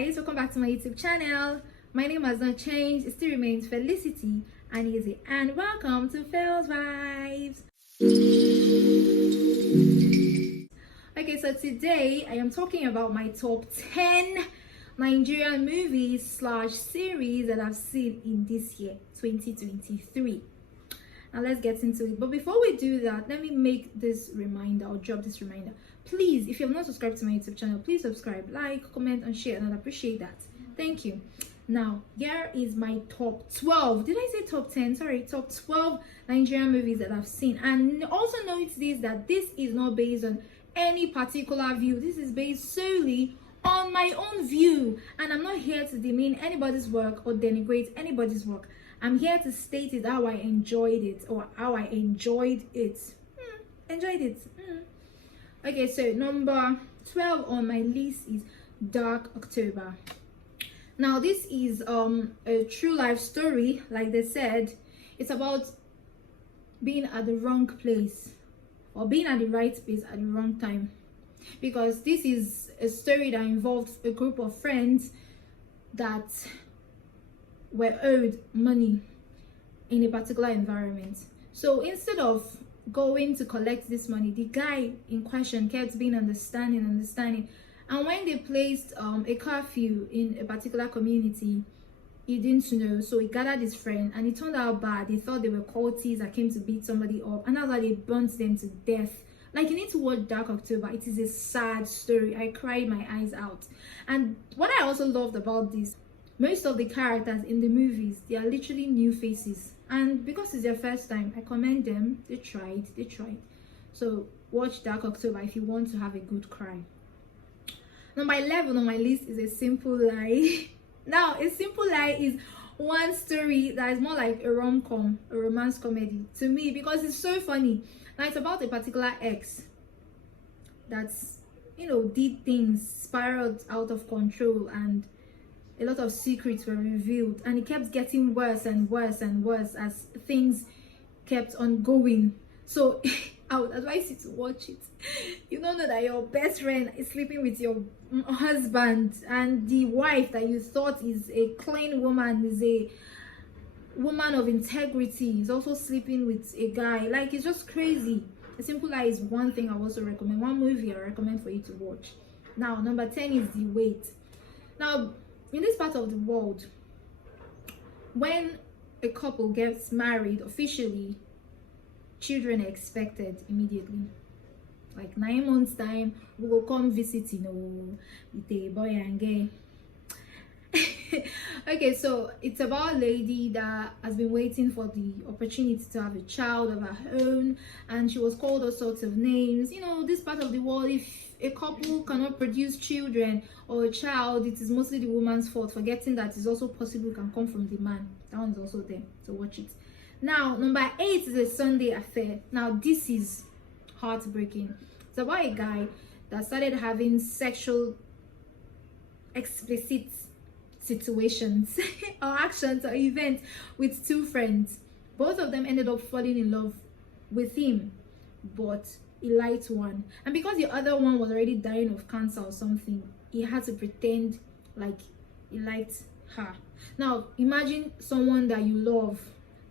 guys, welcome back to my YouTube channel. My name has not changed, it still remains Felicity and Easy, and welcome to Fel's Vibes. Okay, so today I am talking about my top 10 Nigerian movies / series that I've seen in this year 2023. Now let's get into it, but before we do that, let me make this reminder or drop this reminder. Please, if you have not subscribed to my YouTube channel, please subscribe, like, comment and share, and I'd appreciate that. Thank you. Now here is my top 12. Did I say top 10? Sorry, top 12 Nigerian movies that I've seen. And also note this, that this is not based on any particular view. This is based solely on my own view, and I'm not here to demean anybody's work or denigrate anybody's work. I'm here to state it how I enjoyed it, or how I enjoyed it. Okay, so number 12 on my list is Dark October. Now this is a true life story. Like they said, it's about being at the wrong place or being at the right place at the wrong time, because this is a story that involved a group of friends that were owed money in a particular environment. So instead of going to collect this money, the guy in question kept being understanding, and when they placed a curfew in a particular community, he didn't know, so he gathered his friend, and it turned out bad. They thought they were cultists that came to beat somebody up, and that's why they burnt them to death. Like, you need to watch Dark October. It is a sad story. I cried my eyes out. And what I also loved about this, most of the characters in the movies, they are literally new faces, and because it's their first time, I commend them. They tried. So watch Dark October if you want to have a good cry. Number 11 on my list is A Simple Lie. Now, A Simple Lie is one story that is more like a rom-com, a romance comedy to me, because it's so funny. Now, it's about a particular ex that's, did things, spiraled out of control, and a lot of secrets were revealed, and it kept getting worse and worse and worse as things kept on going. So I would advise you to watch it. You don't know that your best friend is sleeping with your husband, and the wife that you thought is a clean woman, is a woman of integrity, is also sleeping with a guy. Like, it's just crazy. A Simple Lie is one thing I also recommend, one movie I recommend for you to watch. Now, number 10 is The Wait. Now, in this part of the world, when a couple gets married officially, children are expected immediately. Like 9 months time, we will come visit, with a boy and girl. Okay, so it's about a lady that has been waiting for the opportunity to have a child of her own, and she was called all sorts of names. This part of the world, if a couple cannot produce children or a child, it is mostly the woman's fault, forgetting that it's also possible can come from the man. That one is also there, so watch it. Now, number 8 is A Sunday Affair. Now, this is heartbreaking. It's about a guy that started having sexual explicit situations or actions or events with 2 friends. Both of them ended up falling in love with him, but he liked one, and because the other one was already dying of cancer or something, he had to pretend like he liked her. Now imagine someone that you love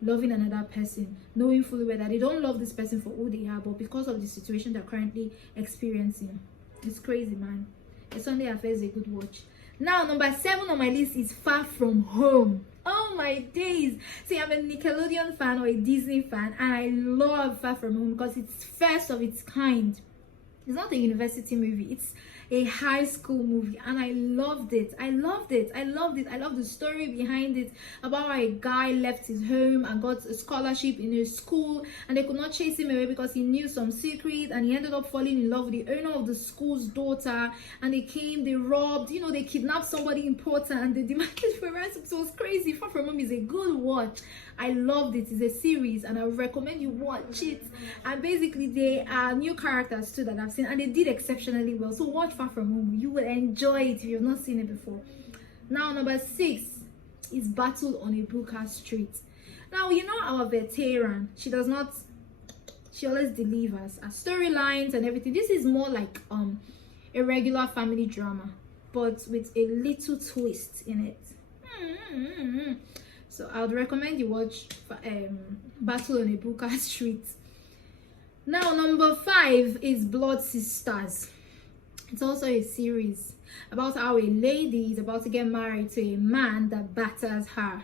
loving another person, knowing fully well that they don't love this person for who they are, but because of the situation they're currently experiencing. It's crazy, man. A Sunday Affair is a good watch. Now, number 7 on my list is Far From Home. Oh my days. See, I'm a Nickelodeon fan or a Disney fan, and I love Far From Home because it's first of its kind. It's not a university movie, it's a high school movie, and I loved it. I loved the story behind it, about how a guy left his home and got a scholarship in a school, and they could not chase him away because he knew some secret, and he ended up falling in love with the owner of the school's daughter, and they robbed, they kidnapped somebody important, and they demanded for ransom. So it was crazy. Far From Home is a good watch. I loved it. It's a series, and I recommend you watch it. And basically, they are new characters too that I've seen, and they did exceptionally well. So watch Far From Home. You will enjoy it if you've not seen it before. Now, number 6 is Battle on a Booker Street. Now, our veteran, she always delivers her storylines and everything. This is more like a regular family drama. but with a little twist in it. So I would recommend you watch Battle on Ebuka Street. Now, number 5 is Blood Sisters. It's also a series about how a lady is about to get married to a man that batters her,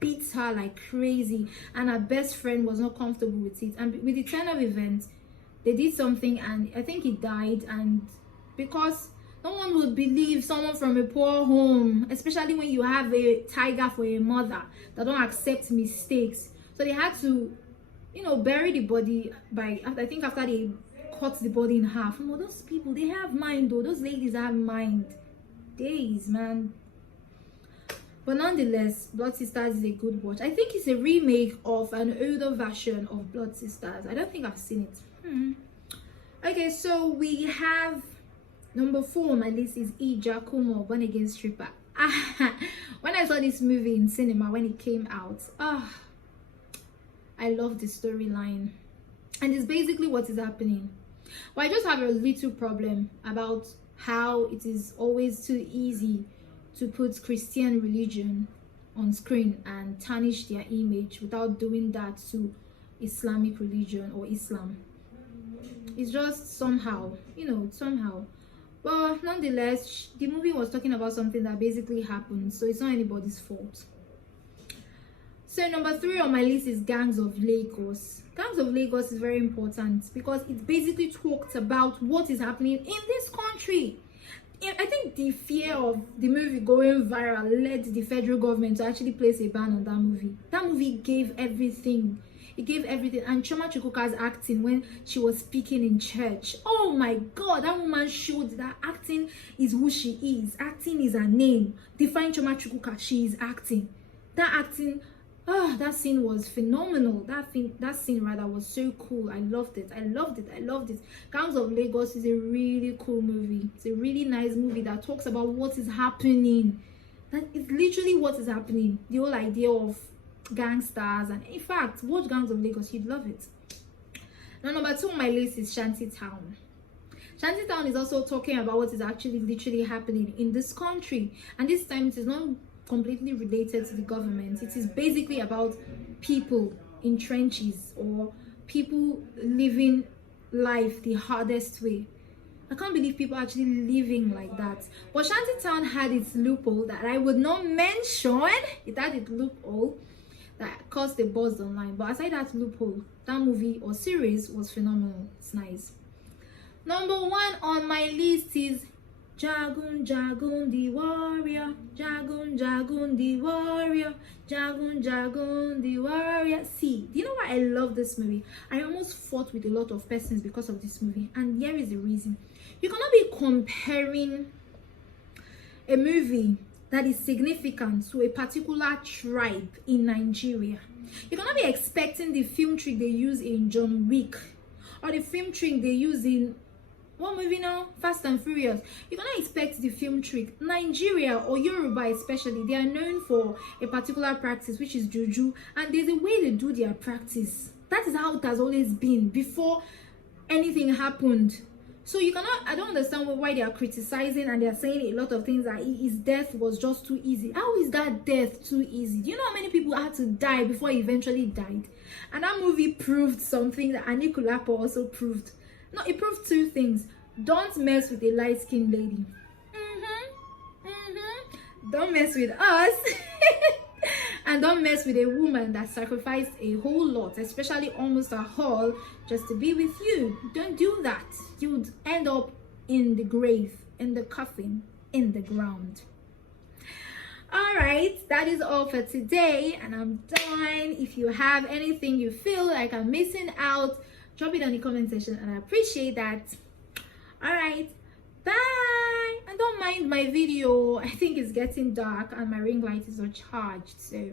beats her like crazy, and her best friend was not comfortable with it. And with the turn of events, they did something, and I think he died. And because no one would believe someone from a poor home, especially when you have a tiger for a mother that don't accept mistakes, so they had to bury the body I think after they cut the body in half. Those people, they have mind though. Those ladies have mind. Days, man. But nonetheless, Blood Sisters is a good watch. I think it's a remake of an older version of Blood Sisters. I don't think I've seen it. Okay, so we have number 4 on my list is Ija Kumo, Born Again Stripper. When I saw this movie in cinema when it came out, I love the storyline, and it's basically what is happening. But I just have a little problem about how it is always too easy to put Christian religion on screen and tarnish their image without doing that to Islamic religion or Islam. It's just somehow. But nonetheless, the movie was talking about something that basically happened, so it's not anybody's fault. So number 3 on my list is Gangs of Lagos. Gangs of Lagos is very important because it basically talks about what is happening in this country. I think the fear of the movie going viral led the federal government to actually place a ban on that movie. That movie gave everything. It gave everything. And Choma Chukwuka's acting when she was speaking in church. Oh my God, that woman showed that acting is who she is. Acting is her name. Define Choma Chukwuka, she is acting. That acting... that scene was phenomenal. That scene was so cool. I loved it. Gangs of Lagos is a really cool movie. It's a really nice movie that talks about what is happening. That is literally what is happening. The whole idea of gangsters, and in fact, watch Gangs of Lagos, you'd love it. Now, number 2 on my list is Shantytown. Shantytown is also talking about what is actually literally happening in this country, and this time it is not completely related to the government. It is basically about people in trenches or people living life the hardest way. I can't believe people are actually living like that. But Shantytown had its loophole that I would not mention. It had its loophole that caused a buzz online. But aside that loophole, that movie or series was phenomenal. It's nice. Number 1 on my list is Jagun Jagun the warrior, Jagun Jagun the warrior, Jagun Jagun the warrior. See, do you know why I love this movie? I almost fought with a lot of persons because of this movie, and here is the reason. You cannot be comparing a movie that is significant to a particular tribe in Nigeria. You cannot be expecting the film trick they use in John Wick or the film trick they use in what movie now? Fast and Furious. You cannot expect the film trick. Nigeria or Yoruba especially, they are known for a particular practice, which is juju, and there's a way they do their practice. That is how it has always been before anything happened. So you cannot, I don't understand why they are criticizing and they are saying a lot of things that his death was just too easy. How is that death too easy? Do you know how many people had to die before he eventually died? And that movie proved something that Anikulapo also proved. No, it proved 2 things. Don't mess with a light-skinned lady. Don't mess with us. And don't mess with a woman that sacrificed a whole lot, especially almost a whole, just to be with you. Don't do that. You would end up in the grave, in the coffin, in the ground. All right, that is all for today, and I'm done. If you have anything you feel like I'm missing out, drop it on the comment section and I appreciate that. All right, bye. And don't mind my video, I think it's getting dark and my ring light is not charged, so